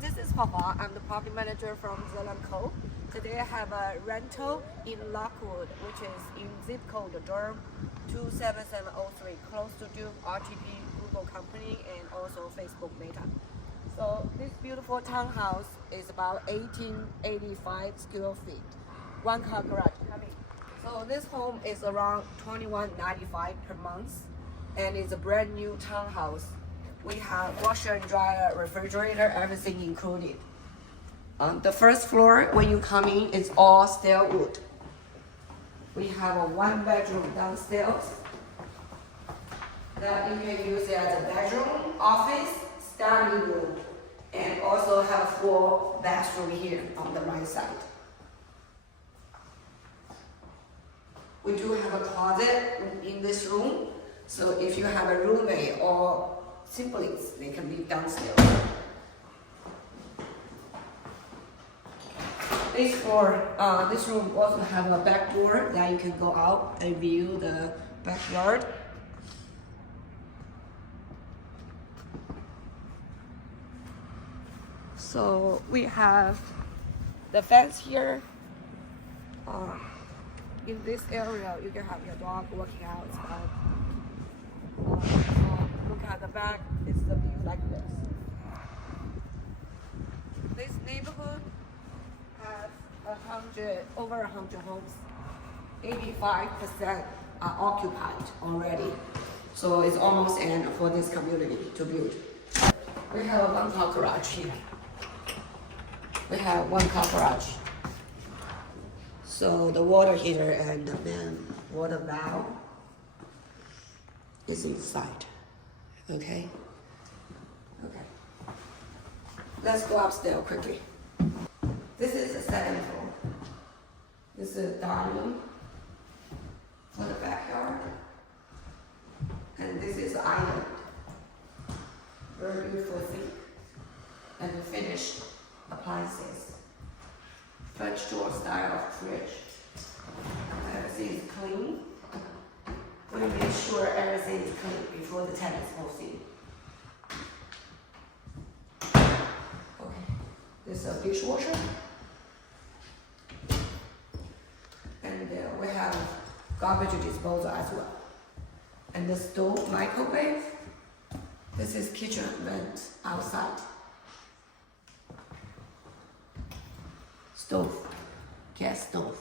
this is Huahua. I'm the property manager from Durham-Brand. Today I have a rental in Lockwood, which is in zip code Durham 27703, close to Duke, RTP, Google company, and also Facebook Meta. So this beautiful townhouse is about 1885 square feet, one car garage coming. So this home is around $21.95 per month, and it's a brand new townhouse. We have washer and dryer, refrigerator, everything included. On the first floor, when you come in, it's all steel wood. We have a one bedroom downstairs that you can use it as a bedroom, office, study room, and also have full bathroom here on the right side. We do have a closet in this room, so if you have a roommate or siblings, they can live downstairs. This floor, this room also have a back door that you can go out and view the backyard. So we have the fence here. In this area, you can have your dog working outside. Look at the back, it's the view like this. This neighborhood has over 100 homes. 85% are occupied already. So it's almost end for this community to build. We have a one car garage here. We have one car garage. So the water heater and the main water valve is inside. Okay? Okay. Let's go upstairs quickly. This is the second floor. This is a dining room for the backyard. And this is the island. Very beautiful thing. And the finished appliances. French door style of fridge. Everything is clean. We make sure everything is clean before the tenants move in. Okay, this is a dishwasher. And we have garbage disposal as well. And the stove, microwave. This is kitchen vent outside. Stove, gas stove.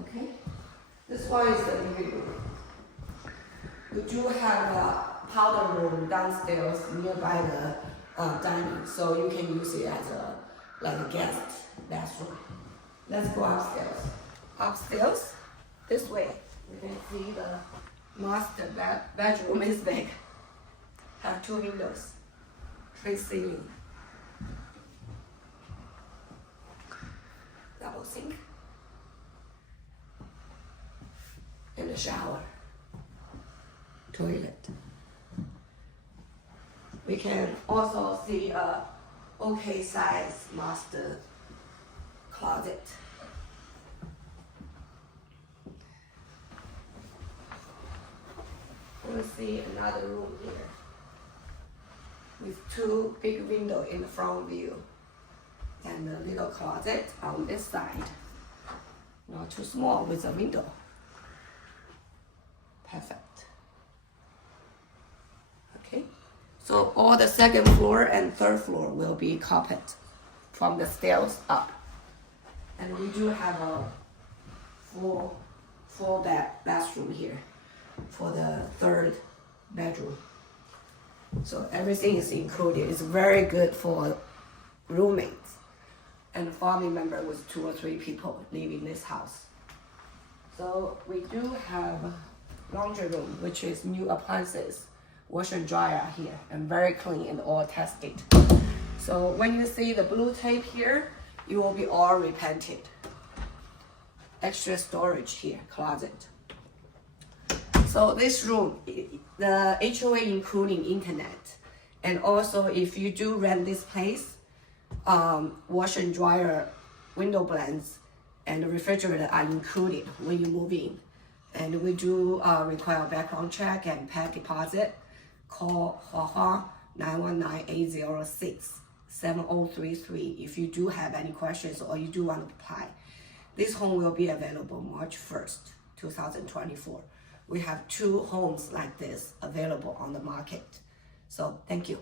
Okay, this one is the living room. We do have a powder room downstairs nearby the dining, so you can use it as a guest bathroom. Let's go upstairs. Upstairs, this way, you can see the master bedroom is big. Have two windows, three ceiling. Double sink and a shower, toilet. We can also see a okay size master closet. We'll see another room here with two big windows in the front view. And a little closet on this side. Not too small with a window. Perfect. Okay. So all the second floor and third floor will be carpet from the stairs up. And we do have a full bathroom here for the third bedroom. So everything is included. It's very good for roommates and family member with 2 or 3 people live in this house. So we do have laundry room, which is new appliances, washer and dryer here, and very clean and all tested. So when you see the blue tape here, you will be all repainted. Extra storage here, closet. So this room, the HOA including internet, and also if you do rent this place, washer and dryer, window blinds, and the refrigerator are included when you move in. And we do require a background check and pay deposit. Call Huahua 919-806 7033 if you do have any questions or you do want to apply. This home will be available March 1st, 2024. We have 2 homes like this available on the market. So thank you.